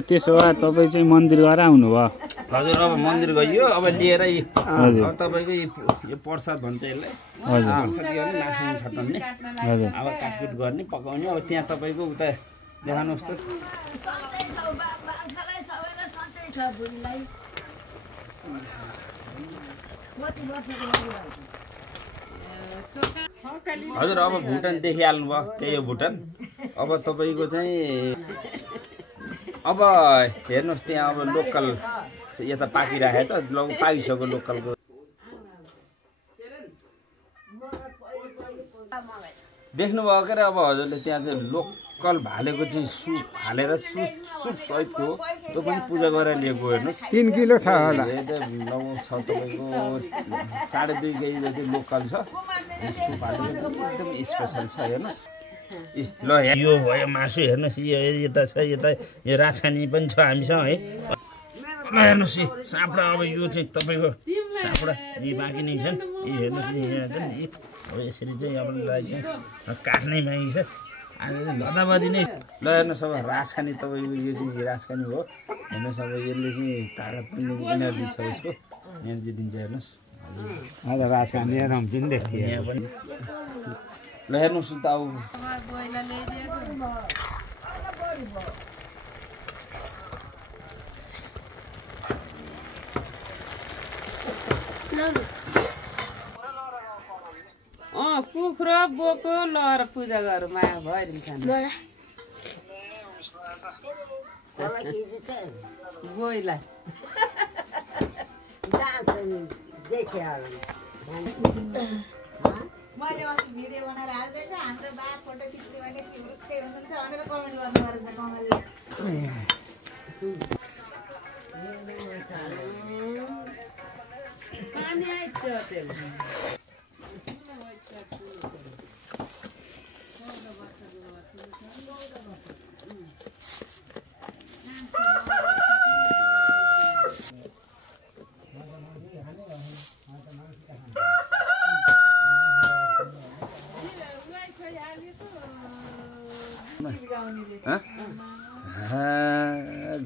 त्यसो भए तपाईँ चाहिँ मन्दिर गएर आउनुभयो? हजुर, अब मन्दिर गइयो, अब लिएर अब तपाईँको यो प्रसाद भन्छ यसलाई, प्रसाद गर्ने नाच्नु छटाउने, अब काटकुट गर्ने पकाउने, अब त्यहाँ तपाईँको उता देखाउनुहोस् त। हजुर, अब भुटान देखिहाल्नु भयो, त्यही हो भुटान। अब तपाईँको चाहिँ अब हेर्नुहोस् त्यहाँ अब लोकल यता पाकिराखेको छ, पाकिसक्यो लोकलको। देख्नुभयो के अरे अब हजुरले त्यहाँ चाहिँ लोकल भालेको चाहिँ सुप हालेर सुप सहितको त्यो पनि पूजा गरेर लिएको हेर्नुहोस्। 3 किलो छ होला, छ तपाईँको 2.5 केजी जति लोकल छ। सुप हालेर एकदम स्पेसल छ हेर्नुहोस्। ल यो भयो मासु, हेर्नुहोस् यता छ, यता यो राजखानी पनि छ हामीसँग है। ल हेर्नुहोस् साँपडा, अब यो चाहिँ तपाईँको साँपडा यी बाँकी नै छन्। यी हेर्नुहोस् यहाँ छ नि, अब यसरी चाहिँ अब काट्नै बाँकी छ। आज चाहिँ धदाबादी नै। ल हेर्नुहोस् अब राजखानी तपाईँको यो चाहिँ राजखानी हो। हेर्नुहोस् अब यसले चाहिँ तागत पनि इनर्जी छ, यसको इनर्जी दिन्छ हेर्नुहोस्। हजुर राजखानी रम्पिन देखियो यहाँ पनि। ल हेर्नुहोस् त अब कुखुरो बोको लहर पूजा गरौँ, माया भइरहन्छ गोइलाई मैले अस्ति भिडियो बनाएर हालिदिएको, हाम्रो बा फोटो खिच्यो भने सिउरुक्कै हुनुहुन्छ भनेर कमेन्ट गर्नु रहेछ कमलले। पानी आइन्छ त्यसले।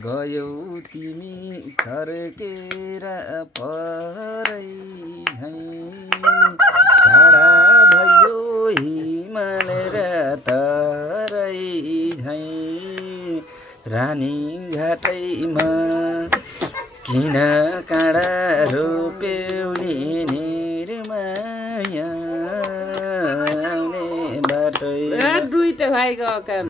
गयौ तिमी फर्केर परै झैँ, टाढा भयो हिमाल र तरै झैँ, रानी घाटैमा किन काँडा रोप्यौ नि निर्माया आउने बाटै। दुईटा भाइ गएका